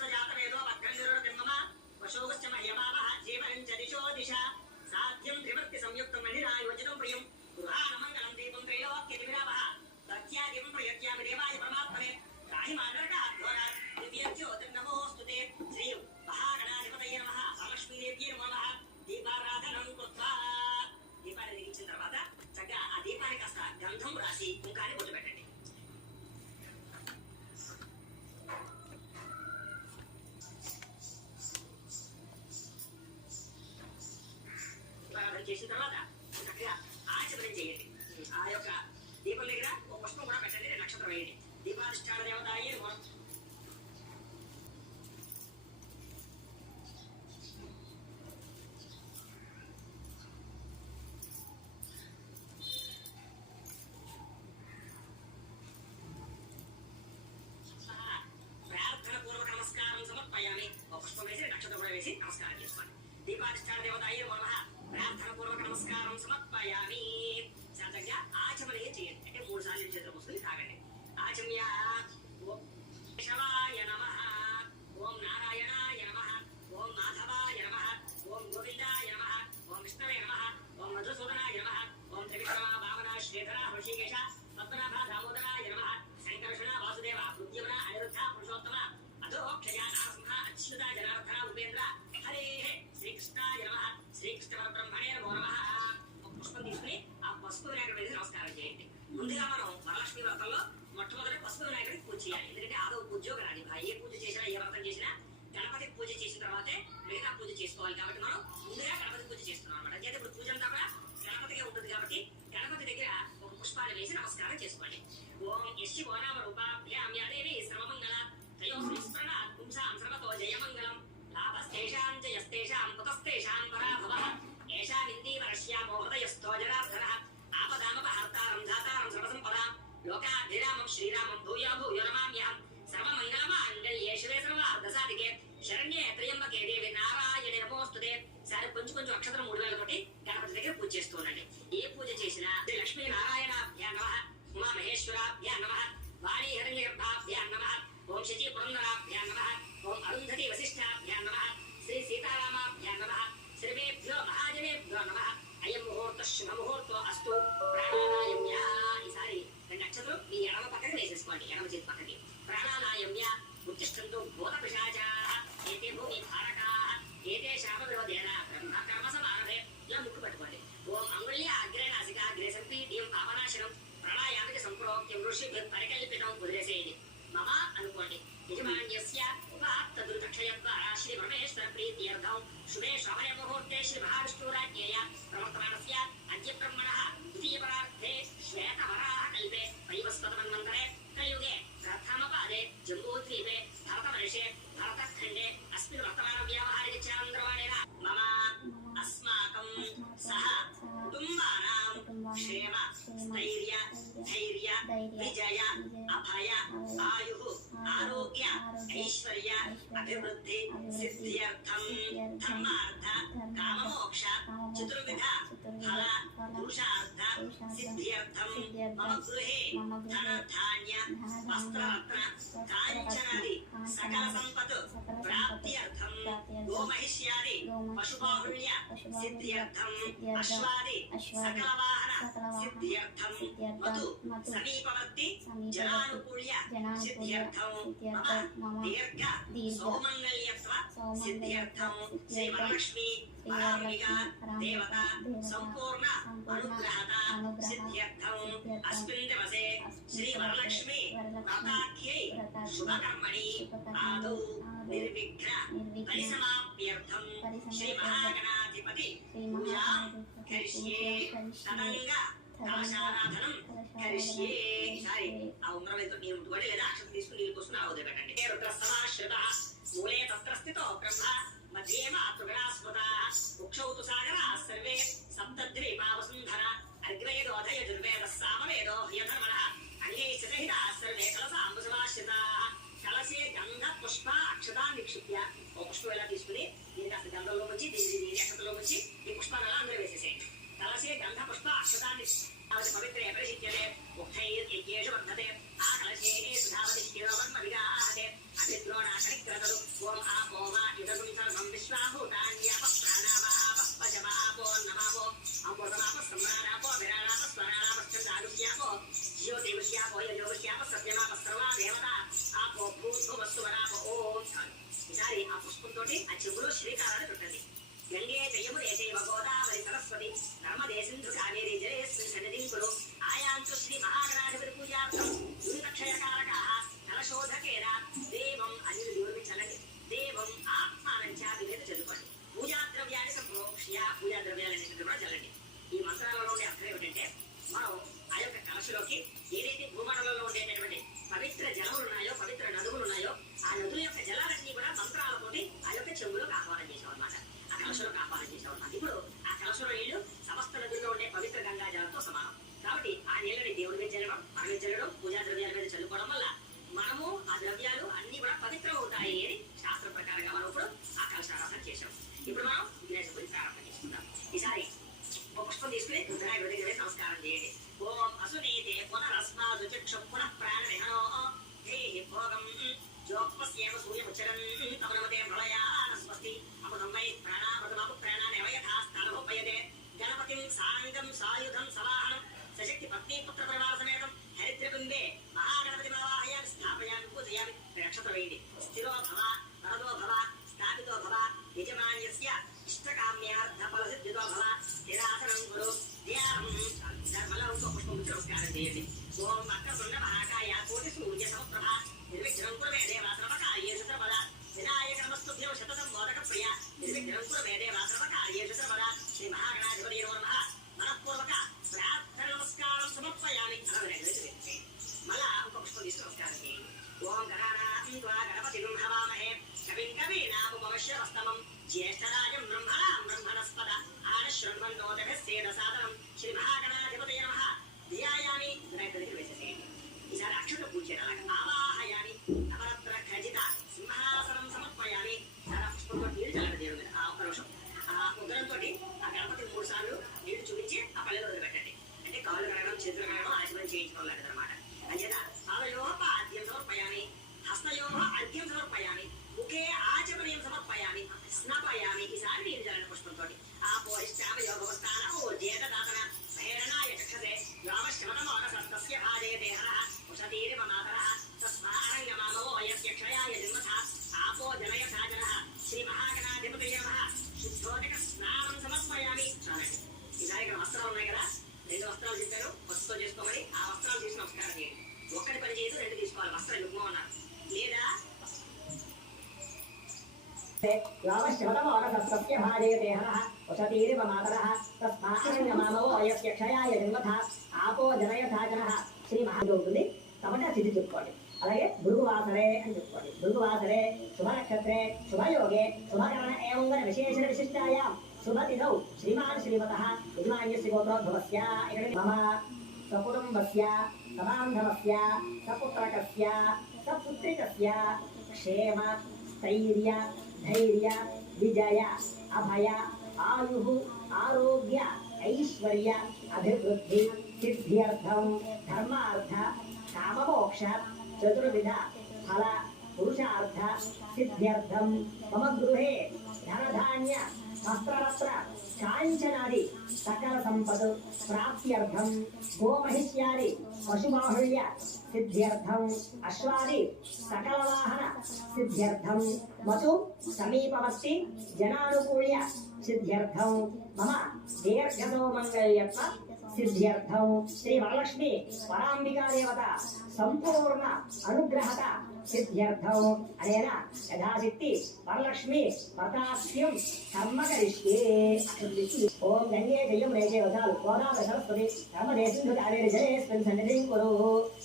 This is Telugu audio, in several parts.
అశ్వజాతవేదో భద్రంగరుడమమ వశోగశ్చ మహ్యమావః జీవనం చ దిశో దిశ సాధ్యం త్రివర్తి సంయుక్తం మణిరాయోజితం ప్రియం గృహానమంగళం దీపం త్రైలోక్యదివిరావః తత్యాదివం ప్రయత్యామి దేవాయ పరమాత్మనే రాహి మానరకాధ్వరాత్ ద్వితీయజ్యోతిర్నమోస్తుతే శ్రీ మహాగణాధిపతయే నమః పరలక్ష్మీదేవ్యై నమః దీపారాధనం కృత్వా దీపాన్ని వెలిగించిన తర్వాత చక్కగా ఆ దీపానికి కాస్త గంధం రాసి కుంకాన్ని బొట్టు పెట్టండి. దీపారాధన చేసిన తర్వాత చక్కగా ఆచమనం చేయండి. ఆ యొక్క దీపం దగ్గర ఒక పుష్పం కూడా పెట్టండి, నక్షత్రం వేయండి. దీపాధిష్టాన దేవతాయే నమః. ప్రార్థన పూర్వక నమస్కారం సమర్పయామి. ఒక పుష్పం వేసి నక్షత్రం కూడా వేసి నమస్కారం చేసుకోండి. దీపాధిష్టాన దేవతాయే నమః. ప్రార్థన పూర్వక నమస్కారం సమర్పయామి. సహజంగా ఆచమనీయం చేయండి. అంటే 3 సార్లు చేతులు మూసుకొని తాగండి. ఆచమ్య ఓం కేశవాయ నమః, ఓం నారాయణాయ నమః, ఓం మాధవాయ నమః, ఓం గోవిందాయ నమః, ఓం విష్ణవే నమః, ఓం మధుసూదనాయ నమః, ఓం త్రివిక్రమ వామన శ్రీధర హృషికేశ పద్మనాభ దామోదరాయ నమః, శంకర్షణ వాసుదేవ ఉద్యమన అనిరుద్ధ పురుషోత్తమ అధోక్షయ నారసింహ అచ్యుత జనార్దన ఉపేంద్ర హరే శ్రీకృష్ణాయ నమః, శ్రీకృష్ణ పరబ్రహ్మణే నమో నమః. ఒక పుష్పం తీసుకుని ఆ పసుపు వినాయకుడి నమస్కారం చేయండి. ముందుగా మనం వరలక్ష్మి వ్రతంలో మొట్టమొదటి పసుపు వినాయకుడికి పూజ చేయాలి. ఎందుకంటే ఆదో పూజ్యోగరాది ఏ పూజ చేసినా ఏ వ్రతం చేసినా గణపతి పూజ చేసిన తర్వాతే మిగతా పూజ చేసుకోవాలి. కాబట్టి మనం ముందుగా గణపతి పూజ చేస్తున్నాం అనమాట. అంటే ఇప్పుడు పూజ అంతా కూడా గణపతిగా ఉంటుంది కాబట్టి గణపతి దగ్గర ఒక పుష్పాలు వేసి నమస్కారం చేసుకోండి. ఓం యశ్చి ఓనామ రూపాభ్యాం యాదేవి సర్వమంగళ తయో సంస్మరణ పుంసాం సర్వతో జయమంగళం లాభస్తేషాం జయస్తేషాం కుతస్తేషాం పరాభవః ఏషామిందీవరస్యామో హృదయస్థో జనార్దనః ఆపదామపహర్తారం ధాతారం సర్వసంపదాం లోకాభిరామం శ్రీరామం భూయో భూయో నమామ్యహం సర్వమంగళమాంగళ్యే శివే సర్వార్ధసాధికే శరణ్యే త్రయంబకే దేవి నారాయణి నమోస్తుతే. సరే కొంచెం అక్షరం 3000 కొట్టి గణపతి దగ్గర పూజ చేస్తూ ఉండండి. ఏ పూజ చేసినా శ్రీ లక్ష్మీ నారాయణాభ్యాం నమః, ఉమా మహేశ్వరాభ్యాం నమః, వాణీ హిరణ్యగర్భాభ్యాం నమః, ఓం శచీ పురంధరాభ్యాం నమః, ఓం అరుంధతి వశిష్ఠాభ్యాం నమః, శ్రీ సీతారామాభ్యాం నమః, సర్వేభ్యో మహాజనేభ్యో నమః. అయం ముహూర్త శుభ ముహూర్తో అస్తు. ప్రాణానాయమ్య ఈసారి 2 అక్షరాలు మీ ఎడమ పక్కన వేసేసుకోండి, ఎడమ చేతి పక్కకి. ప్రాణానాయమ్య ఉత్తిష్టంతు భూత పిశాచాః ఏతే భూమి భారకాః ఏతే శాపవిరోధేన బ్రహ్మ కర్మ సమారభే. ఇలా ముక్కు పట్టుకోండి. ఓం అంగుళ్య అగ్రే నాసికా అగ్రే సంపీడ్యం పాపనాశనం ప్రాణాయామిక సంప్రోక్యం ఋషిభిః పరికల్పితం వదిలేసేయండి. మమ అనుకోండి. యజమాన్యస్య ఉపాత్తదుర్దక్షయద్వారా శ్రీ పరమేశ్వర ప్రీత్యర్థం శుభే శ్రవణ ముహూర్తే శ్రీ మహావిష్ణురాజ్ఞేయ ప్రవర్తమానస్య అద్య బ్రహ్మణః ద్వితీయపరార్థే శ్వేతవరాహ కల్పే వైవస్వతమన్వంతరే కలియుగే ప్రథమపాదే జంబూద్వీపే భరతవర్షే భరతఖండే అస్మిన్ వర్తమాన వ్యావహారిక చాంద్రవాణేన మమ అస్మాకం సహ కుటుంబానాం క్షేమ స్థైర్య ధైర్య విజయ అభయ ఆయుః ఆరోగ్య ఐశ్వర్య అభివృద్ధి సిద్ధ్యర్థం ధర్మార్థ కామమోక్ష చతుర్విధ ఫల పురుషార్థ సిద్ధ్యర్థం మమ గృహే ధన ధాన్య వస్త్రరత్న కాంచనాది సకల సంపత్ ప్రాప్త్యర్థం గోమహిష్యాది పశుబాహుళ్య సిద్ధ్యర్థం అశ్వాది సకల వాహన సిద్ధ్యర్థం మధు సమీపవర్తి జనానుకూల్య సిద్ధ్యర్థం మమ దీర్ఘ సౌమంగళ్యత్వ సిద్ధ్యర్థం శ్రీ వరలక్ష్మి పరాంబిక దేవత సంపూర్ణ అనుగ్రహత సిద్ధ్యర్థం అస్మిన్ దివసే శ్రీ వరలక్ష్మి వ్రతాఖ్యై శుభకర్మణి ఆదౌ నిర్విఘ్న పరిసమాప్యర్థం శ్రీ మహాగణాధిపతి పూజాం కరిష్యే తదంగ కలశారాధనం కరిష్యే. ఈసారి ఆ ఉంగరం ఏదో నీరు ముట్టుకోండి, లేదా అక్షరం తీసుకుని నీళ్ళు పోసుకుని ఆ ఉదయం పెట్టండి. రుద్రసమాశ్రితః మూలే తత్ర స్థితో బ్రహ్మ మధ్యే మాతృగణా స్మృతాః వృక్షౌ తు సాగరాः సర్వే సప్తద్వీపా వసుంధర అగ్రేదోధ యజుర్వేదः సామవేదో హ్యధర్మణः అంగైః సహితాः సర్వే కలశాంబుసమాశ్రితాः. కలశే గంధ పుష్ప అక్షతా నిక్షిప్య. ఒక పుష్పం ఎలా తీసుకుని దీనికి కాస్త గంధంలో ముంచి దీని అక్షతలో ముంచి ఈ పుష్పాన్ని అలా అందరూ వేసేసేయండి. కలశే గంధ పుష్ప అక్షతాన్ని పవిత్రే పరిశిధ్యతే ఉక్తైర్యజ్ఞేషు వర్ధతే ఆ కలశే సుధావతి శిరోవర్మ విగాహతే అభిద్రోణాకనిగ్రతలు దేవశ్యామో జ్యోతిర్శ్యామో యోగశ్యామ సత్యనామ సర్వ దేవత ఆపో భూత్వస్తు వరాపో ఓం. ఈసారి ఆ పుష్పంతో ఆ చెవులో శ్రీకారాన్ని పెట్టండి. గంగే జయమునే చైవ గోదావరి సరస్వతి నర్మదే సింధు కావేరి జలేస్మిన్ సన్నిధిం కురు ఆయాంతు శ్రీ మహాగణాధిపతి పూజార్థం దురితక్షయకారకాః కలశోధకేన దేవం అని దేవుడిని చల్లండి. దేవం ఆత్మానంచాది మీద చదువుకోండి. పూజా ద్రవ్యాన్ని సంప్రోక్ష్య పూజా ద్రవ్యాలన్నింటినీ కూడా చల్లండి. ఈ మంత్రాలలో ఉండే అర్థం ఏమిటంటే మనం ఆ యొక్క కలశలోకి ఏదైతే భూమండలంలో ఉండేటటువంటి పవిత్ర జలములు ఉన్నాయో, పవిత్ర నదువులు ఉన్నాయో, ఆ నదుల యొక్క జలాలన్నీ కూడా మంత్రాలతోటి ఆ యొక్క చెవులోకి ఆహ్వానం చేసాం అనమాట. ఆ కలశలోకి ఆహ్వానం చేసాం అనమాట. ఇప్పుడు ఆ కలశలో నీళ్లు సమస్త నదుల్లో ఉండే పవిత్ర గంగా జలంతో సమానం. కాబట్టి ఆ నీళ్ళని దేవుడి మీద చల్లడం, మన మీద చల్లడం, పూజా ద్రవ్యాల మీద చల్లుకోవడం వల్ల మనము ఆ ద్రవ్యాలు అన్ని కూడా పవిత్రం అవుతాయి అని శాస్త్ర ప్రకారంగా మనం ఇప్పుడు ఆ కలశారాధన చేసాం. ఇప్పుడు మనం వినాయక పూజ ప్రారంభం చేసుకుందాం. ఈసారి ఒక పుష్పం తీసుకుని వినాయకుడి దగ్గర నమస్కారం చేయండి. ఓం అసునీతే పునరస్మాదు చక్షు పునః ప్రాణ విహనో దేహి భోగం జోపస్యేవ సూర్యముచ్చరన్ తమనమతే ప్రళయాన స్వస్తి అమృతం వై ప్రాణామృతమాపు ప్రాణానేవ యథాస్థానోపయతే గణపతిం సాంగం సాయుధం సవాహనం సశక్తి పత్ని పుత్ర పరివార సమేతం హరిద్రబింబే మహాగణపతి ఆవాహయామి స్థాపయామి పూజయామి. రక్షత వేయండి. స్థిరో భవ వరదో భవ స్థాపితో భవ యజమాన్యస్య ఇష్టకామ్యార్థ ఫలసిద్ధితో భవ స్థిరాసనం కురు ధ్యానం. మళ్ళా ఇంకో పుష్పం నమస్కారం చేయండి. ఓం వక్రతుండ మహాకాయ కోటి సూర్య సమప్రభ నిర్విఘ్నం కురు మే దేవ సర్వకార్యేషు సర్వదా వినాయక నమస్తుభ్యం శతతం మోదక ప్రియ నిర్విఘ్నం కురు మే దేవ సర్వకార్యేషు సర్వదా శ్రీ మహాగణాధిపతి నమః. మనఃపూర్వక ప్రార్థన నమస్కారం సమర్పయామి. మళ్ళా ఇంకో పుష్పం తీసుకుని నమస్కారం చేయండి. ఓం గణానాం త్వా గణపతిం హవామహే కవిం కవీనాముపమశ్రవస్తమం జ్యేష్ఠరాజం బ్రహ్మణాం బ్రహ్మణస్పద ఆనశృణ్వన్నోదకస్యేదసాదనం శ్రీ మహాగణాధిపతయే నమః. ధ్యాయామి. వినాయకుడి దగ్గర వేసేసేయండి. ఈసారి అక్షత పూజ చేయాలి. ఆవాహయామి. నవరత్న ఖజిత సింహాసనం సమర్పయామి. చాలా పుష్పంతో నీరు చల్లండి దేవుడి మీద. ఆ ఒక్క నిమిషం ఆ ఉదరంతో ఆ గణపతి 3 సార్లు నీళ్లు చూపించి ఆ పల్లెలో వదిలిపెట్టండి. అంటే కాళ్ళు కడగడం, చేతులు కడగడం, ఆశీర్వాదం చేయించుకోవాలి అనమాట. అంచేత పాదయోః పాద్యం సమర్పయామి, హస్తయోః అర్ఘ్యం సమర్పయామి, ముఖే ఆచమనీయం సమర్పయామి, స్నాపయామి. ఈసారి నీరు చల్లండి పుష్పంతో. ఆపోహిష్టామ యోగవస్థాన ఊర్జేత దాతన ప్రేరణాయ చక్షసే యోగశ్రమతమోనసస్తస్య భాజయతే హరః ఉషతీరివ మాతరః తస్మారంగమామవో యస్య క్షయాయ జన్మథా ఆపో జనయథా జనః శ్రీ మహాగణాధిపతయే నమః. శుద్ధోదక స్నానం సమర్పయామి. చాలండి. ఈసారి ఇక్కడ వస్త్రాలు ఉన్నాయి కదా, 2 వస్త్రాలు చెప్పారు. వస్త్రం చేసుకోమని ఆ వస్త్రాలు తీసి నమస్కారం చేయండి. ఒక్కటి పని చేయదు, 2 తీసుకోవాలి. వస్త్రం యుగ్మం అన్నారు లేదా యోగశ్రమతమోనసస్తస్య భాజయతే హరః ఉషతీరివ మాతరః తస్మారంగమామవో యస్య క్షయాయ జన్మథా ఆపో జనయథా జనః శ్రీ మహాగా ఉంటుంది. కాబట్టి ఆ స్థితి చెప్పుకోండి. అలాగే భృగువాసరే అని చెప్పుకోండి. భృగువాసరే శుభ నక్షత్రే శుభయోగే శుభకరణ ఏవంగన విశేషణ విశిష్టాయాం శుభతిథౌ శ్రీమాన్ శ్రీమతః యజమాన్యస్య గోత్రోద్భవస్య మమ సకుటుంబస్య సబాంధవస్య సపుత్రకస్య సపుత్రికస్య క్షేమ స్థైర్య ధైర్య విజయ అభయ ఆయు ఆరోగ్య ఐశ్వర్య అభివృద్ధి సిద్ధ్యర్థం ధర్మార్థ కామమోక్ష చతుర్విధ ఫల పురుషార్థ సిద్ధ్యర్థం మమ గృహే ధనధాన్య వస్త్రరత్న కాంచనాది సకల సంపద ప్రాప్త్యర్థం గోమహిష్యాది పశుబాహుళ్య సిద్ధ్యర్థం అశ్వాది సకల వాహన సిద్ధ్యర్థం మతు సమీపవర్తి జనానుకూల్య సిద్ధ్యర్థం మమ దీర్ఘతో మంగళ్యత్వ సిద్ధ్యర్థం శ్రీ వరలక్ష్మి పరాంబికా దేవత సంపూర్ణ అనుగ్రహత సిద్ధ్యర్థం అనేన యథాశక్తి వరలక్ష్మి వ్రతాస్యం కర్మ కరిష్యే. ఓం గంగే జయం రేజే వదాలు గోదావరి సరస్వతి నర్మదే సింధు కావేరి జలేస్మిన్ సన్నిధిం కురు.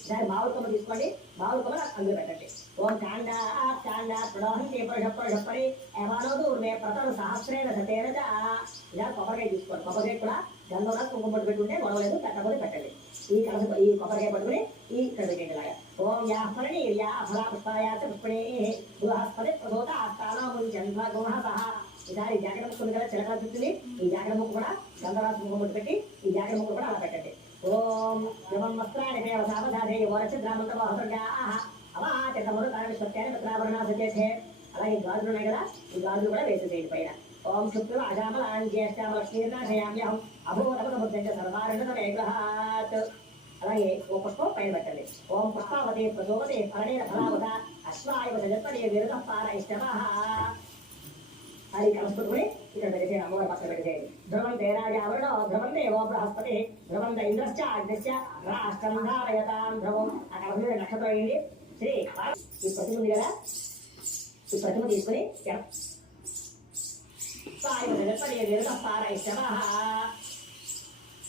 దాని మావుకమ్మ తీసుకోండి. మావుకమ్మ అందులో పెట్టండి. ఓం కాండా కాండా ప్రలోహంతే పరుషప్పడి ఏమానోదూర్మే ప్రతను సహస్రేణ సతేన ఇలా కొబ్బరికాయ తీసుకోండి. కొబ్బరికాయ కూడా గంధంలో కుంకుమ పట్టు పెట్టుకుంటే గొడవలేదు, పెట్టకపోతే పెట్టండి. ఈ కొబ్బరికాయ పట్టుకుని ఇక్కడ పెట్టండి లాగా. ఓం యాహ్మరణి యా ఫలా పుష్పాయాచ పుష్పణే బృహస్పతి ప్రదోత స్థానముంచంద్ర గుహసః. ఈసారి జాకెట్ ముక్కు కదా చిలకల చుట్టూని ఈ జాకెట్ ముక్కు కూడా గంధరాజు కుంకుమ పట్టు పెట్టి ఈ జాకెట్ ముక్కు కూడా అలా పెట్టండి. ఓం యవం వస్త్రాణి దేవ సావధానే యోరచంద్రామంతమోహదుర్గాః అవాచకములు కారణిష్పత్యాన్ని పత్రాభరణా సచేతే. అలాగే గాజులు ఉన్నాయి కదా, ఈ గాజులు కూడా వేసేసేయండి పైన. ఓం శుక్ర అజామలాన్ జ్యేష్ఠామలక్ష్మీర్నాశయామ్యహం అభూతపదముద్దంచ సర్వారణతమే గ్రహాత్. అలాగే ఓ పుష్పం పైన పెట్టండి. ఓం పుష్పావతి ప్రచోదతే ఫలనేన ఫలావత అశ్వాయ జగత్పదే విరుధ పారయిష్టమః అది కలుసుకుని ఇక్కడ పెడితే అమ్మవారి పక్కన పెడితేయండి. ధ్రువంతే రాజావరుణో ధ్రువంతే ఓ బృహస్పతి ధ్రువంత ఇంద్రశ్చ అగ్నిశ్చ రాష్ట్రం ధారయతాం ధ్రువం. ఆ కలుసుకుని నక్షత్రం వేయండి. శ్రీ ఈ ప్రతిమ ఉంది కదా, ఈ ప్రతిమ తీసుకుని జగత్పదే విరుధ పారయిష్టమః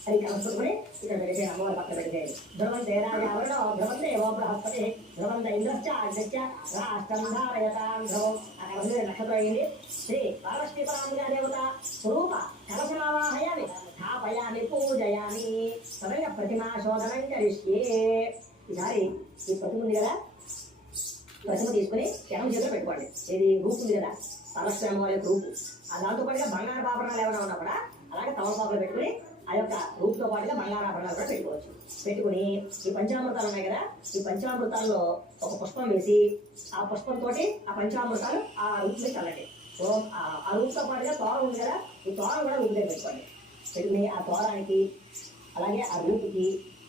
అది కలుసుకుని ఇక్కడ పెడితే అమ్మవారి పక్కన పెడితేయండి. ధ్రువంతే రాజావరుణో ధ్రువంతే ఓ బృహస్పతి ధ్రువంత ఇంద్రశ్చ అగ్నిశ్చ రాష్ట్రం ధారయతాం ధ్రువం. ఆ కలుసుకుని నక్షత్రం వేయండి. శ్రీ పార్వతీ పరాంబికా దేవత స్వరూప కలశమావాహయామి స్థాపయామి పూజయామి సదైన ప్రతిమా శోధనం కరిష్యే. ఈసారి ఈ ప్రతిమ ఉంది కదా, ప్రతిమ తీసుకుని ఎడమ చేతిలో పెట్టుకోండి. ఇది రూపు ఉంది కదా, పార్వతీ అమ్మవారి రూపు. ఆ దాంతో పాటుగా బంగారు ఆభరణాలు ఏమైనా ఉన్నా కూడా అలాగే తమలపాకులు పెట్టుకుని ఆ యొక్క రూపుతో పాటుగా బంగారు ఆభరణాలు కూడా పెట్టుకోవచ్చు. పెట్టుకుని ఈ పంచామృతాలు ఉన్నాయి కదా, ఈ పంచామృతాల్లో ఒక పుష్పం వేసి ఆ పుష్పంతో ఆ పంచామృతాలు ఆ రూపు మీద చల్లండి. ఆ రూపుతో పాటుగా తోరం ఉంది కదా, ఈ తోరం కూడా రూపు దగ్గర పెట్టుకోండి. పెట్టుకుని ఆ తోరానికి అలాగే ఆ రూపుకి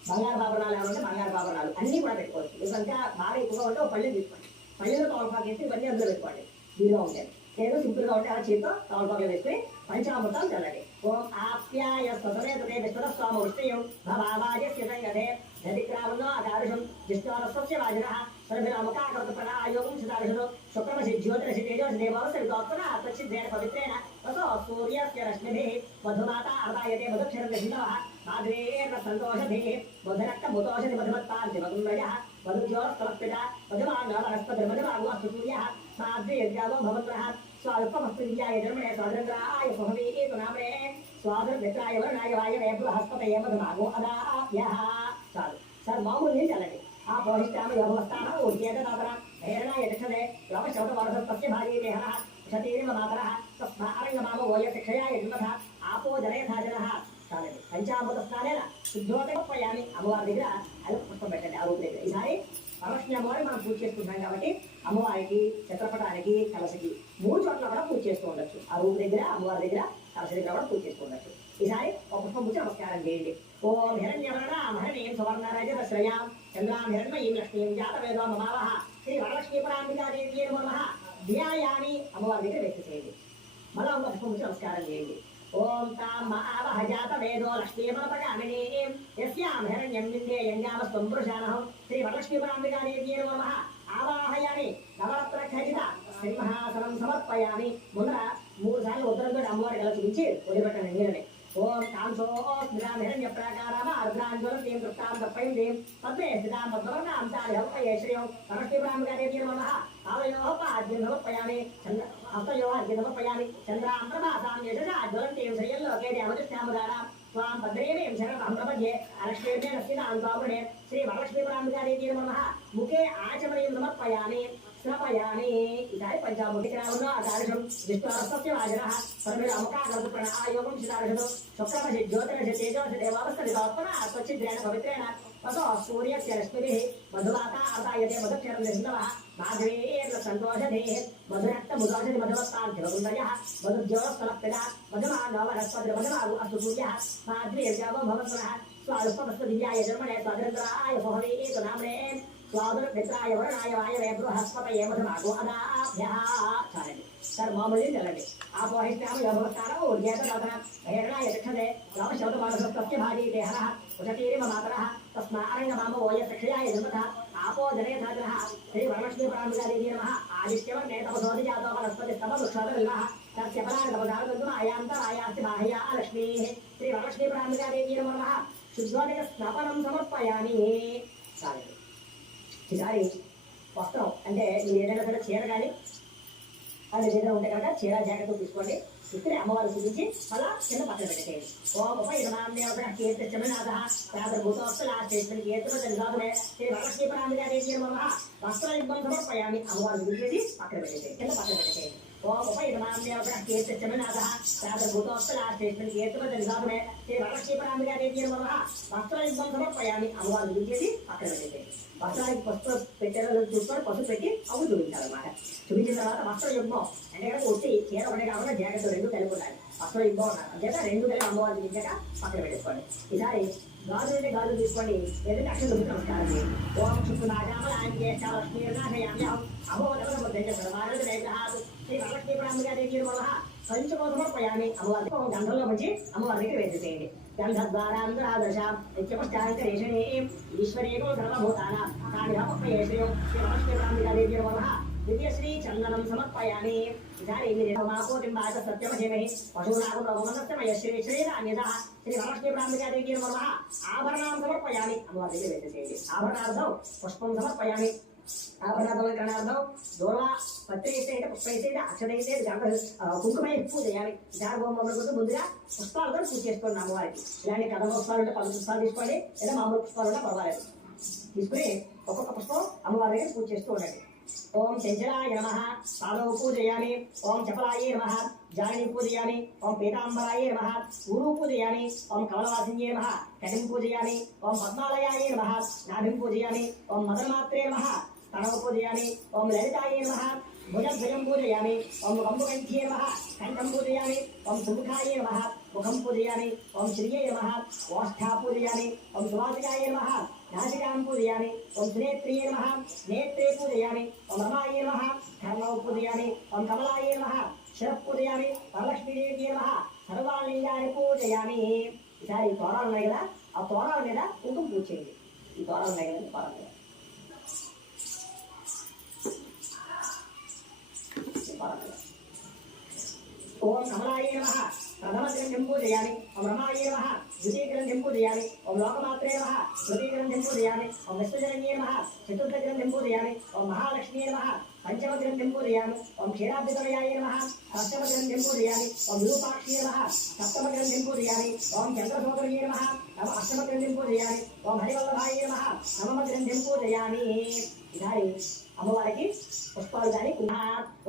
బంగారు ఆభరణాలు ఏమంటే బంగారు ఆభరణాలు అన్నీ కూడా పెట్టుకోవచ్చు. ఎందుకంటే బాగా ఎక్కువగా ఉంటే ఒక పళ్ళు తీసుకోండి, పళ్ళులో తమలపాకు వేసి ఇవన్నీ అందులో పెట్టుకోండి. వీలుగా ఉంటాయి. లేదు సింపుల్గా ఉంటే అలా చేతితో తమలపాకులు వేసుకుని పంచామృతాలు చల్లండి. ఓం ఆప్యాయ స్వతమే తదే విశ్వస్వామ విష్ణుయం భవావాజస్య సంగతే ధరిగ్రామన్నో అకారుషం విష్ణోరస్వస్య వాజినః సర్భిరాముఖాకృత ప్రణాయోగం సితారుషుడు శుక్రమసి జ్యోతిరసి తేజోసి దేవోసి విదోత్పన ఆత్మచిద్దేన పవిత్రేణ వసో సూర్యస్య రశ్మిభిః మధుమాతా అర్దాయతే మధుక్షరం హిందవః మాధురేర్న సంతోషభిః మధురక్త ముతోషధి మధుమత్తాంతి మధుమయః మధుజ్యోత్సలప్పిత మధుమానో వనస్పతి మధుమాగో అస్తు సూర్యః మాద్రియజ్ఞానో భవత్రః స్వాల్పమస్తు విద్యాయ ధర్మణే స్వాతంత్రాయ స్వహవీతు నామ్నే స్వాతంత్రాయ వరుణాయ వాయవే బృహస్పతయే మధుమాగో అదాభ్యః. చాలు సార్ మామూలు నీళ్ళు చల్లండి. ఆ పోషిష్టామ యోగస్థానం ఊర్జేతనాథన హేరణాయ దక్షదే లోకశౌత వరసత్పస్య భారీ దేహనః క్షతీరిమ మాతరః తస్మారంగమామ ఓయ శిక్షయాయ జన్మథ ఆపో జనయథా జనః. చాలండి. పంచామృత స్నానేన శుద్ధోదయపయామి అమ్మవారి దగ్గర అది పుష్పం పెట్టండి. ఆ రూపు దగ్గర ఈసారి వరలక్ష్మి అమ్మవారి మనం పూజ చేసుకుంటాం కాబట్టి అమ్మవారికి చిత్రపటానికి కలశకి 3 చోట్ల కూడా పూజ చేస్తూ ఉండొచ్చు. ఆ రూపు దగ్గర అమ్మవారి దగ్గర కలశ దగ్గర కూడా పూజ చేస్తూ ఉండొచ్చు. ఈసారి ఒక పుష్పం పూజ నమస్కారం చేయండి. ఓం హిరణ్యవర్ణాం హరణీం సువర్ణరజతశ్రయాం చంద్రాం హిరణ్మయీం లక్ష్మీం జాతవేదో మమావహ శ్రీ వరలక్ష్మీ పరాంబికాదేవి నమః ధ్యాయామి అమ్మవారి దగ్గర వ్యక్తి చేయండి. మళ్ళా ఒక పుష్పం పూజ నమస్కారం చేయండి. ఓం తాం ఆవహ జాతవేదో లక్ష్మీమనపగామినీం యస్యాం హిరణ్యం విందేయంగామస్వం పురుషానహం శ్రీ వరలక్ష్మీ పరాంబికాదేవి నమః ఆవాహయామి నవరత్న ఖచిత సింహాసనం సమర్పయామి. ముందర 3 సార్లు ఉత్తరంతో అమ్మవారి కల చూపించి వదిలిపెట్టండి నీళ్ళని. ఓం కాంసో స్మిరాం హిరణ్య ప్రాకారామ అర్ద్రాంజ్వలం తృప్తాం తప్పైందేం పద్మే స్థితాం పద్మవర్ణాం తాళహపయే శ్రియం వరలక్ష్మీ పరాంబికాదేవి నమః ఆవయోః పాద్యం సమర్పయామి హస్తయోః అర్ఘ్యం సమర్పయామి చంద్రాం ప్రభాసాం యశసా జ్వలంతీం శ్రియల్లోకే దేవతిష్టాముదారాం త్వాం భద్రేణీం శరణం ప్రపద్యే అలక్ష్మీర్ణే నశ్చితాం త్వామునే శ్రీ వరలక్ష్మీ పరాంబికాదేవి నమః ముఖే ఆచమనీయం సమర్పయామి స్నపయామి. ఈసారి పంచామృతికరావులో ఆకాశం విష్ణురస్వస్య వాజనః పరమిరాముఖాకృత ప్రణాయోగం సితారుషుడు శుక్రమసి జ్యోతిరసి తేజోసి దేవావస్థ విదోత్పన ఆత్మచిద్రేణ పవిత్రేణ వసో సూర్యస్య రశ్మిభిః మధుమాతా అర్దాయతే మధుక్షరం హిందవః మాధురేర్న సంతోషధేః మధురక్త ముదోషధి మధుమత్తాంతి మధుమయః మధుజ్యోత్సలప్పిత మధుమానో వనస్పతి మధుమాగో అస్తు సూర్యః మాద్రియజ్ఞానో భవత్వః స్వాల్పమస్తు దివ్యాయ జన్మనే స్వాతంత్రాయ స్వహవీతు నామ్నే స్వాదుర్మిత్రాయ వరుణాయ వాయవే బృహస్పతయే మధుమాగో అదాభ్యః. చాలండి సార్ మామూలు చల్లండి. ఆ పోషిష్టామ యోగస్థానం ఊర్జేతనాథన హేరణాయ దక్షదే లోకశౌతమానసత్పస్య భారీ దేహనః ఉషతీరిమ మాతరః తస్మారంగమామ ఓయ శిక్షయాయ జన్మథ ఆపో జనయథా జనః శ్రీ వరలక్ష్మీ పరాంబికాదేవి నమః ఆదిత్యవర్ణే తపసోది జాతో వనస్పతి స్తమవృక్షోదవిల్లః తస్య ఫలాని తపసారగంధుమ అయాంతరాయాస్తి బాహ్యా లక్ష్మీః శ్రీ వరలక్ష్మీ పరాంబికాదేవి నమః శుద్ధోదక స్నాపనం సమర్పయామి. చాలండి. ఈసారి వస్త్రం అంటే మీరు ఏదైనా సరే చీర కానీ అది దగ్గర ఉంటే కనుక చీర జాకెట్ తీసుకోండి. ఇక్కడే అమ్మవారు చూపించి మళ్ళా కింద పక్కన పెట్టేయండి. ఓం ఉపయమాన్యవసర కీర్తిచమనాథ ప్రాతర్భూతోత్తలా స్టేషన్ కీర్తిపతనిదాదులే శ్రీ వరలక్ష్మీ పరాంబికాదేవి నమః వస్త్రయుగ్మం సమర్పయామి. అమ్మవారు చూపించేసి పక్కన పెట్టేసేయండి, కింద పక్కన పెట్టేయండి. ఓం ఉపయమాన్యవసర కీర్తిచమనాథ ప్రాతర్భూతోత్తలా స్టేషన్ కీర్తిపతనిదాదులే శ్రీ వరలక్ష్మీ పరాంబికాదేవి నమః వస్త్రయుగ్మం సమర్పయామి. అమ్మవారు చూపించేసి పక్కన పెట్టేసేయండి. వస్త్రానికి పసుపు పెట్టారో చూసుకొని పసుపు పెట్టి అవి చూపించాలన్నమాట. చూపించిన తర్వాత వస్త్ర యుగ్మం అంటే కనుక వచ్చి చీర ఒకటే కాకుండా జాకెట్ 2 కలిపి ఉండాలి. అసలు ఇంకో ఉన్నారు అంతేగా రెండు వేల అమ్మవారిని తీసాక పక్కన పెట్టేసుకోండి. ఈసారి గాజు నుండి గాజు తీసుకోండి, ఏదైతే అక్షరం దొరికి నమస్కారం చేయండి. ఓం చుట్టూ శ్రీ వరలక్ష్మీ ప్రాంబికాదేవి పంచమోసమర్పయామి. అమ్మవారి గంధంలో మంచి అమ్మవారి దగ్గర వేసేసేయండి. గంధద్వారాంధ్రాదశాం నిత్యపశ్చాంతరేషణే ఈశ్వరేకో సర్వభూతానాం కామిరాపయే శ్రేయం శ్రీ వరలక్ష్మీ ప్రాంబికాదేవి నమః. దివ్యశ్రీ చందనం సమర్పయామి. ఈసారి మాకోతింబాచ సత్యమహిమహి పశూనాగం రఘుమనస్తమయ శ్రీ శ్రీరాన్యత శ్రీ వరలక్ష్మీ ప్రాంబికాదేవి నమః. ఆభరణాం సమర్పయామి. అమ్మవారి దగ్గర వేసేసేయండి. ఆభరణార్థం పుష్పం సమర్పయామి. ఆభరణార్థం దూర్వ పత్రి అయితే పుష్ప అయితే అక్షర అయితే కుంకుమ పూజ చేయాలి. జాగబొమ్మకు ముందుగా పుష్పాలతో పూజ చేసుకోండి అమ్మవారికి. ఇలాంటి కథ పుష్పాలు ఉంటే 10 పుష్పాలు తీసుకోండి, లేదా మామూలు పుష్పాలు ఉంటే పర్వాలేదు. తీసుకుని ఒక్కొక్క పుష్పం అమ్మవారి దగ్గర పూజ చేస్తూ ఉండండి. ఓం చంచలాయ నమః పాదౌ పూజయామి. ఓం చపలాయ నమః జాయిని పూజయామి. ఓం పీతాంబరాయ నమః ఊరు పూజయామి. ఓం కమలవాసిన్యే నమః కటిం పూజయామి. ఓం పద్మాలయాయ నమః నాభిం పూజయామి. ఓం మదనమాత్రే నమః తనవ పూజయామి. ఓం లలితాయ నమః భుజం పూజయామి. ఓం కంబుకంఠ్యే నమః కంఠం పూజయామి. ఓం సుముఖాయ నమః ముఖం పూజయామి. ఓం శ్రీయే నమః ఓష్ఠా పూజయామి. ఓం సువాసికాయ నమః నాసికాం పూజయామి. ఓం సునేత్రియే నమః నేత్రే పూజయామి. ఓం రమాయ నమః కర్ణౌ పూజయామి. ఓం కమలాయ నమః శిరః పూజయామి. వరలక్ష్మీదేవి నమః సర్వాలింగాన్ని పూజయామి. ఈసారి తోరాలు ఉన్నాయి కదా, ఆ తోరాల మీద కుంకుమ పూజ చేయండి. ఈ తోరాలు ఉన్నాయి కదా, తోరాల మీద ఓం కమలాయ నమః ప్రథమ గ్రంథం పూజయామి. ఓం రమాయ నమః ద్వితీయ గ్రంథం పూజయామి. ఓం లోకమాత్రే నమః తృతీయ గ్రంథం పూజయామి. ఓం విశ్వజనన్యే నమః చతుర్థ గ్రంథం పూజయామి. ఓం మహాలక్ష్మీ నమః పంచమ గ్రంథం పూజయామి. ఓం క్షీరాబ్దితనయాయ నమః అష్టమ గ్రంథం పూజయామి. ఓం విరూపాక్షి నమః సప్తమ గ్రంథం పూజయామి. ఓం చంద్రసోదర్యే నమః అష్టమ గ్రంథం పూజయామి. ఓం హరివల్లభాయ నమః నవమ గ్రంథం పూజయామి. ఈసారి అమ్మవారికి పుష్పాలు కానీ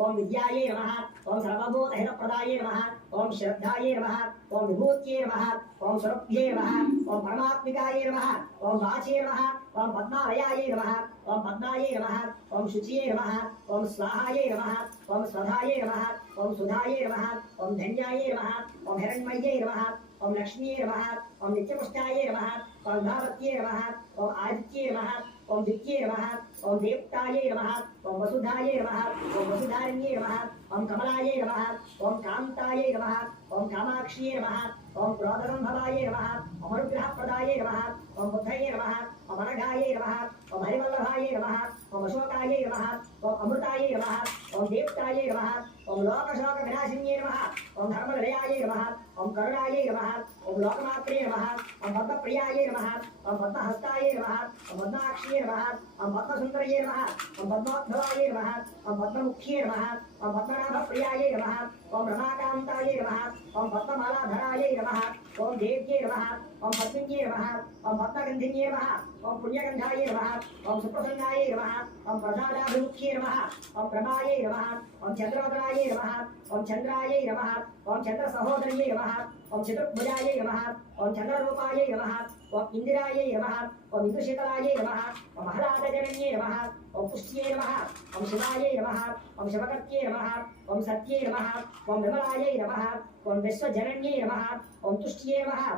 ఓం విద్యాయే నమః. ఓం సర్వభూతహితప్రదాయే నమః. ఓం శ్రద్ధాయే నమః. ఓం విభూత్యే నమః. ఓం స్వరూప్యే నమః. ఓం పరమాత్మికాయే నమః. ఓం వాచే నమః. ఓం పద్మాలయాయే నమః. ఓం పద్మాయే నమః. ఓం శుచియే నమః. ఓం స్వాహాయే నమః. ఓం స్వధాయే నమః. ఓం సుధాయే నమః. ఓం ధన్యాయే నమః. ఓం హిరణ్మయే నమః. ఓం లక్ష్మీయే నమః. ఓం నిత్యపుష్టాయే నమః. ఓం ధావత్యే నమః. ఓం ఆదిత్యే నమః. ఓం దిత్యే నమః. ఓం దేవతాయే నమః. ఓం వసుధాయే నమః. ఓం వసుధారణ్యే నమః. ఓం కమలాయే నమః. ఓం కాంతాయే నమః. ఓం కామాక్షియే నమః. ఓం క్రోధగంభవాయే నమః. ఓం అనుగ్రహప్రదాయే నమః. ఓం బుద్ధయే నమః. ఓం అనఘాయే నమః. ఓం హరివల్లభాయే నమః. ఓం అశోకాయే నమః. ఓం అమృతాయే నమః. ఓం దేవతాయే నమః. ఓం లోకశోక వినాశిన్యే నమః. ఓం ధర్మనిలయాయే నమః. ఓం కరుణాయే నమః. ఓం లోకమాత్రే నమః. ఓం పద్మప్రియాయే నమః. ఓం పద్మహస్తాయే నమః. ఓం పద్మాక్షియే నమః. ఓం పద్మసుందరయే నమః. ఓం పద్మోద్భవాయే నమః. ఓం పద్మముఖ్యే నమః. ఓం పద్మనాభప్రియాయే నమః. ఓం రమాకాంతాయే నమః. ఓం పద్మమాలాధరాయే నమః. ఓం దేవ్యే నమః. ఓం పద్మిన్యే నమః. ఓం పద్మగంధిన్యే నమః. ఓం పుణ్యగంధాయే నమః. ఓం సుప్రసన్నాయే నమః. ఓం ప్రసాదాభిముఖ్యే నమః. ఓం ప్రభాయే నమః. ఓం చంద్రవదనాయే నమః. ఓం చంద్రాయే నమః. ఓం చంద్ర సహోదర్యే నమః. ఓం చతుర్భుజాయే నమః. ఓం చంద్రరూపాయే నమః. ఓం ఇందిరాయే నమః. ఓం ఇందుశీతలాయే నమః. ఓం ఆహ్లాదజనన్యే నమః. ఓం పుష్ట్యే నమః. ఓం శివాయే నమః. ఓం శివకర్త్యే నమః. ఓం సత్యే నమః. ఓం విమలాయే నమః. ఓం విశ్వజనన్యే నమః. ఓం తుష్ట్యే నమః.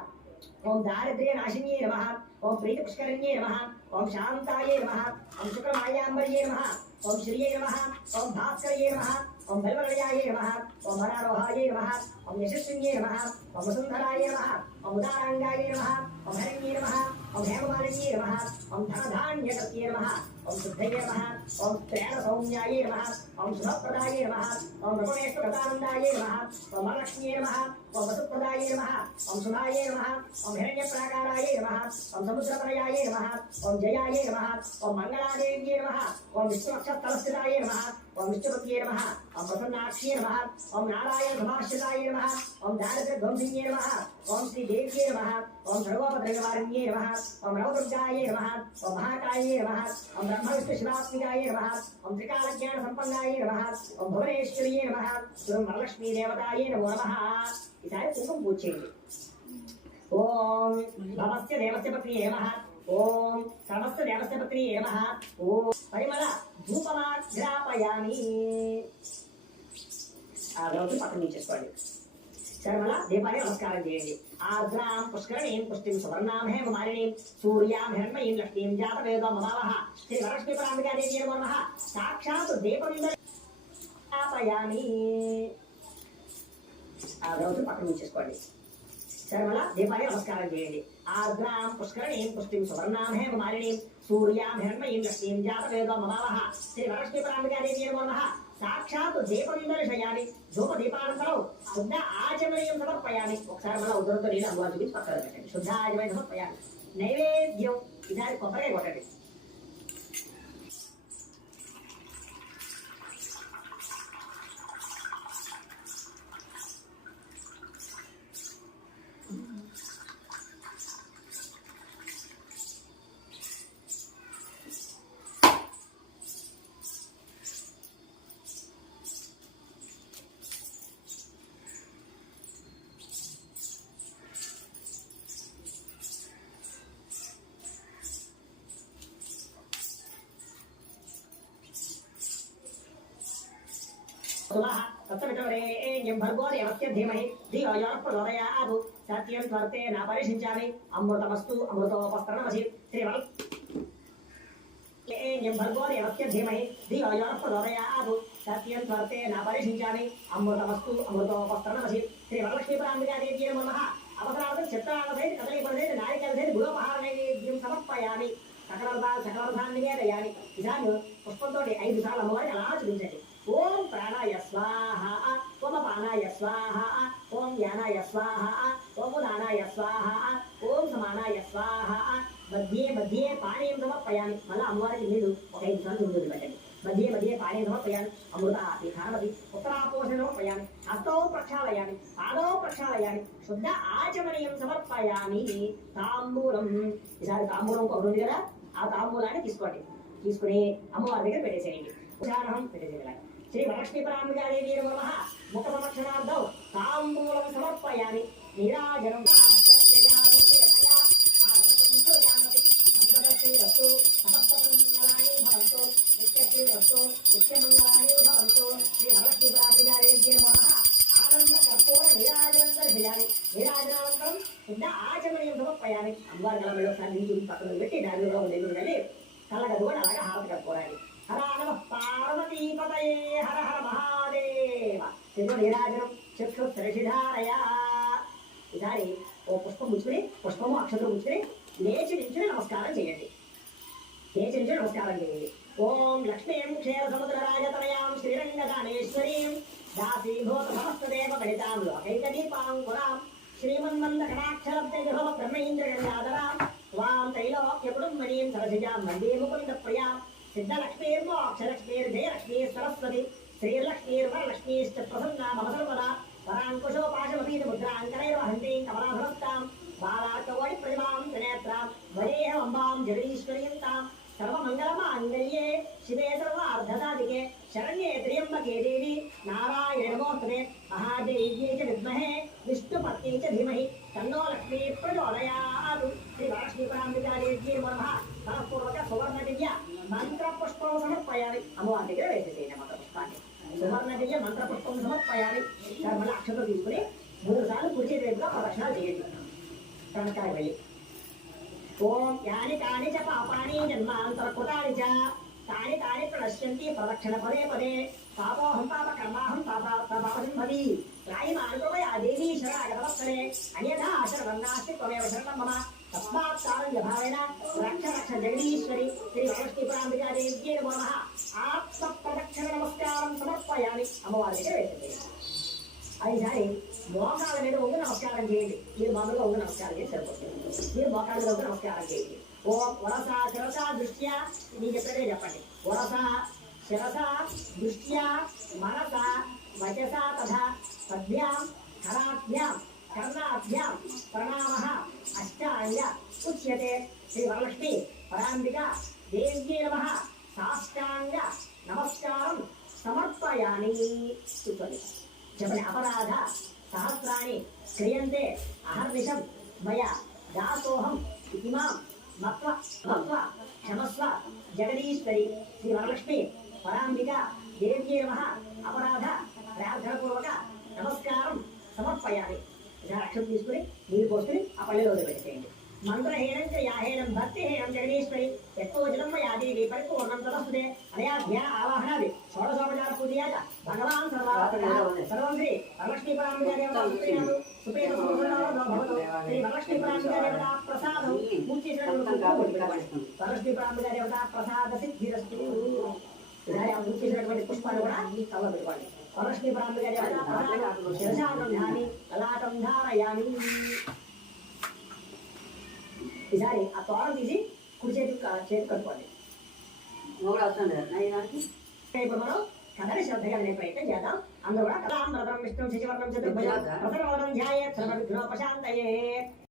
ఓం దారిద్ర్యనాశిన్యే నమః. ఓం ప్రీతిపుష్కరిణ్యే నమః. ఓం శాంతాయే నమః. ఓం శుక్రమాల్యాంబర్యే నమః. ఓం శ్రీయే నమః. ఓం భాస్కర్యే నమః. ఓం బల్వలయాయే నమః. ఓం వరారోహాయే నమః. ఓం యశస్విన్యే నమః. ఓం వసుంధరాయే నమః. ఓం ఉదారాంగాయే నమః. ఓం హరిణ్యే నమః. ఓం హేమమాలిన్యే నమః. ఓం ధనధాన్యకర్త్యే నమః. ఓం శుద్ధయే నమః. ఓం ప్రేమ సౌమ్యాయే నమః. ఓం శుభప్రదాయే నమః. ఓం రఘునేశ్వరతానందాయే నమః. ఓం వరలక్ష్మ్యే నమః. ఓం వసుప్రదాయే నమః. ఓం శుభాయే నమః. ఓం హిరణ్యప్రాకారాయే నమః. ఓం సముద్రప్రయాయే నమః. ఓం జయాయే నమః. ఓం మంగళాదేవ్యే నమః. ఓం విష్ణువక్షస్థలస్థితాయే నమః. ఓం విష్ణుపత్యే నమః. ఓం ప్రసన్నాక్ష్యే నమః. ఓం నారాయణ సమాశ్రితాయే నమః. ఓం దారిద్ర్యధ్వంసిన్యే నమః. ఓం శ్రీదేవ్యే నమః. ఓం సర్వోపద్రవ్యవారిణ్యే నమః. ఓం నవదుర్గాయే నమః. ఓం మహాకాయే నమః. ఓం బ్రహ్మవిష్ణు శివాత్మికాయే నమః. ఓం త్రికాలజ్ఞాన సంపన్నాయే నమః. ఓం భువనేశ్వర్యే నమః. ఓం వరలక్ష్మీ దేవతాయే నమో నమః. ఈసారి కుంకుమ పూజ చేయండి. ఓం భవస్య దేవస్య పత్రియే నమః. ఓం సర్వస్య దేవస్య పత్రియే నమః. ఓం పరిమళ ధూపమాగ్రాపయామి. ఆ రోజు పక్కన తీసుకోండి. శర్మల దీపాన్ని నమస్కారం చేయండి. ఆర్ద్రాం పుష్కరణీం పుష్టిం సువర్ణాం హేమమాలినీం సూర్యాం హిరణ్మయీం లక్ష్మీం జాతవేదో మమావహ శ్రీ వరలక్ష్మీ పరాంబికాదేవి నమః. సాక్షాత్ దీపం ఆపయామి. ఆ రోజు పక్కన ఉంచేసుకోండి. శర్మల దీపాన్ని నమస్కారం చేయండి. ఆర్ద్రాం పుష్కరణీం పుష్టిం సువర్ణాం హేమమాలినీం సూర్యాం హిరణ్మయీం లక్ష్మీం జాతవేదో మమావహ శ్రీ వరలక్ష్మీ పరాంబికాదేవి నమః. సాక్షాత్ దీపం దర్శయామి. ధూప దీపానంతరం శుద్ధ ఆచమనీయం సమర్పయామి. ఒకసారి మన ఉదరంతో నీళ్ళు అమ్మవారి చూపించి పక్కన పెట్టండి. శుద్ధ ఆచమనీయం సమర్పయామి. నైవేద్యం ఈసారి కొబ్బరికాయ కొట్టండి. భర్గో దేవస్య ధీమహి ధియో యో ప్రచోదయాత్. సత్యం త్వర్తే న పరిశించామి. అమృతమస్తు అమృతోపస్తరణమసి. భర్గో దేవస్య ధీమహి ధియో యో ప్రచోదయాత్. సత్యం త్వర్తే న పరిశించామి. అమృతమస్తు అమృతోపస్తరణమసి. శ్రీ వరలక్ష్మీ పరాంబికాదేవి నమః. అవసరార్థం చిత్రాలసైత కదలీఫలసైత నారికేలసైత గురోపహార నైవేద్యం సమర్పయామి. సకలర్ధాన్ని నివేదయామి. ఇదాన్ని పుష్పంతో 5 సార్లు అమ్మవారిని అలా చూపించండి. ఓం ప్రాణాయ స్వాహ, ఓం అపానాయ స్వాహ, ఓం యానాయ స్వాహ, ఓం ఉదానాయ స్వాహ, ఓం సమానాయ స్వాహ. మధ్యే మధ్యే పానీయం సమర్పయామి. మళ్ళీ అమ్మవారికి నీళ్ళు ఒక 5 సార్లు ముందు పెట్టండి. మధ్యే మధ్యే పానీయం సమర్పయామి. అమృత పీఠానపి ఉత్తరాపోషణ సమర్పయామి. హస్తౌ ప్రక్షాళయామి. పాదౌ ప్రక్షాళయామి. శుద్ధ ఆచమనీయం సమర్పయామి. తాంబూలం. ఈసారి తాంబూలం ఒక ఉంది కదా, ఆ తాంబూలాన్ని తీసుకోండి. తీసుకుని అమ్మవారి దగ్గర పెట్టేసేయండి. పెట్టేసేయాలి. శ్రీ వరలక్ష్మీ పరాంబికాదేవి నమః. ముఖ సంరక్షణార్థం తాంబూలం సమర్పయామి. నీరాజనం నీరాజనానంతరం శుద్ధ ఆచమనీయం సమర్పయామి. అమ్మవారి నలభై ఒకసారి నీరు పక్కన పెట్టి దానిలో నెల్లూరు వెళ్ళి కళ్ళగదు కూడా అలాగే హారతి కట్టుకోవాలి. హర నమ పార్వతీపతయే హర హర మహాదేవ. నీరాజనం చక్షు శిరసిధారయ. ఈసారి ఓ పుష్పం ముచ్చుకుని పుష్పము అక్షతలు ముచ్చుకుని లేచి నించుని నమస్కారం చేయండి. లేచి నించుని నమస్కారం చేయండి. ఓం లక్ష్మీం క్షీర సముద్ర రాజతనయాం శ్రీరంగదానేశ్వరీం దాసీభూత సమస్తదేవ ఫలితాం లోకైక దీపాంకురాం శ్రీమన్మంద కటాక్షరబ్ధ బ్రహ్మేంద్ర గంగాధరాం వాం తైలోక్య కుటుంబనీం సరసిజాం వందే ముకుంద ప్రియాం. సిద్ధలక్ష్మీర్మోక్షలక్ష్మీర్జయలక్ష్మీ సరస్వతి శ్రీర్లక్ష్మీర్వరలక్ష్మీశ్చ ప్రసన్నా మమ సర్వదా. పరాంకుశోపాశమపీత ముద్రాంకరైర్వహంతీం కమలాధరస్తాం బాలార్కవోడి ప్రతిమాం త్రినేత్రాం వదేహమంబాం జగదీశ్వరీం తాం. సర్వమంగళమాంగళ్యే శివే సర్వార్ధసాధికే శరణ్యే త్ర్యంబకే దేవి నారాయణ నమోస్తుతే. మహాదేవ్యై చ విద్మహే విష్ణుపత్న్యై చ ధీమహి తన్నో లక్ష్మీ ప్రచోదయాత్. శ్రీ వరలక్ష్మీ పరాంబికాదేవి నమః. మనఃపూర్వక సువర్ణ దివ్య మంత్ర పుష్పం సమర్పయామి. అమ్మవారి దగ్గర వేసేసేయండి మంత్ర పుష్పాన్ని. సువర్ణ దివ్య మంత్ర పుష్పం సమర్పయామి. మళ్ళీ అక్షతలు తీసుకుని 3 సార్లు కుడి చేతి వైపుగా ప్రదక్షిణాలు చేయండి. కనకాయ వెళ్ళి ఓం యాని కాని చ పాపాని జన్మాంతరకృతాని చ తాని తాని ప్రణశ్యంతి ప్రదక్షిణ పదే పదే. పాపోహం పాప కర్మాహం పాపసింభవి. రాయిమానుకృపయ దేవీ శరణాగతవత్సరే అన్యథా శరణాస్తి త్వమేవ శరణం మమ. తస్మాత్ కారణ్యభావేన రక్ష రక్ష జగదీశ్వరి. శ్రీ వరలక్ష్మీ పరాంబికాదేవి నమః. ఆత్మ ప్రదక్షిణ నమస్కారం సమర్పయామి. అమ్మవారి దగ్గర వేసింది. అయిసారి మోకాళ్ళ మీద ఉండి నమస్కారం చేయండి. మీరు మామూలుగా ఉండి నమస్కారం చేసి సరిపోతుంది. మీరు మోకాళ్ళ మీద ఉండి నమస్కారం చేయండి. ఓం వరస శిరస దృష్ట్యా. మీరు చెప్పేదే చెప్పండి. వరస శిరస దృష్ట్యా మనస వచస తథా పద్భ్యాం కరాభ్యాం కర్ణాభ్యాం ప్రణామః అష్టాంగ ఉచ్యతే. శ్రీ వరలక్ష్మీ పరాంబిక దేవ్యై నమః. సాష్టాంగ నమస్కారం సమర్పయామి. చూడండి చెప్పండి. అపరాధ సహస్రాణి క్రియంతే అహర్నిశం మయ దాసోహం ఇమాం మత్వ క్షమస్వ జగదీశ్వరి. శ్రీ వరలక్ష్మి పరాంబిక దేవ్యై నమః. అపరాధ ప్రార్థనపూర్వక నమస్కారం సమర్పయామి. ఇలా అక్షరం తీసుకుని నీరు పోసుకుని ఆ పళ్ళెలో వదిలిపెట్టేయండి. మంత్రహీనం చ యాహేనం భక్తిహీనం జగదీశ్వరి యత్వోజనం యాదేవి పరిపూర్ణం తదస్తుతే అనయా ధ్యాన ఆవాహనాది షోడశోపచార పూజయాచ భగవాన్ సర్వం శ్రీ వరలక్ష్మీ పరాంబికా దేవతా సుప్రీత సుందరరావు భవతు శ్రీ వరలక్ష్మీ పరాంబికా దేవతా ప్రసాదం పూజ చేసినటువంటి వరలక్ష్మీ పరాంబికా దేవతా ప్రసాద సిద్ధిరస్తు. ఇలా పూజ చేసినటువంటి పుష్పాలు కూడా కళ్ళ పెట్టుకోండి. వరలక్ష్మీ పరాంబికా దేవతా ప్రసాదం శిరసానం ధామి లలాటం ధారయామి. ఈసారి ఆ తోడం తీసి కుడి చేతి కట్టుకోండి. ఇప్పుడు మనం కథని శ్రద్ధగా వినే ప్రయత్నం చేద్దాం. అందరూ కూడా కథాం విష్ణు శశివర్ణం చతుర్భుజం ప్రసన్నవదనం ధ్యాయేత్ సర్వ విఘ్నోపశాంతయే.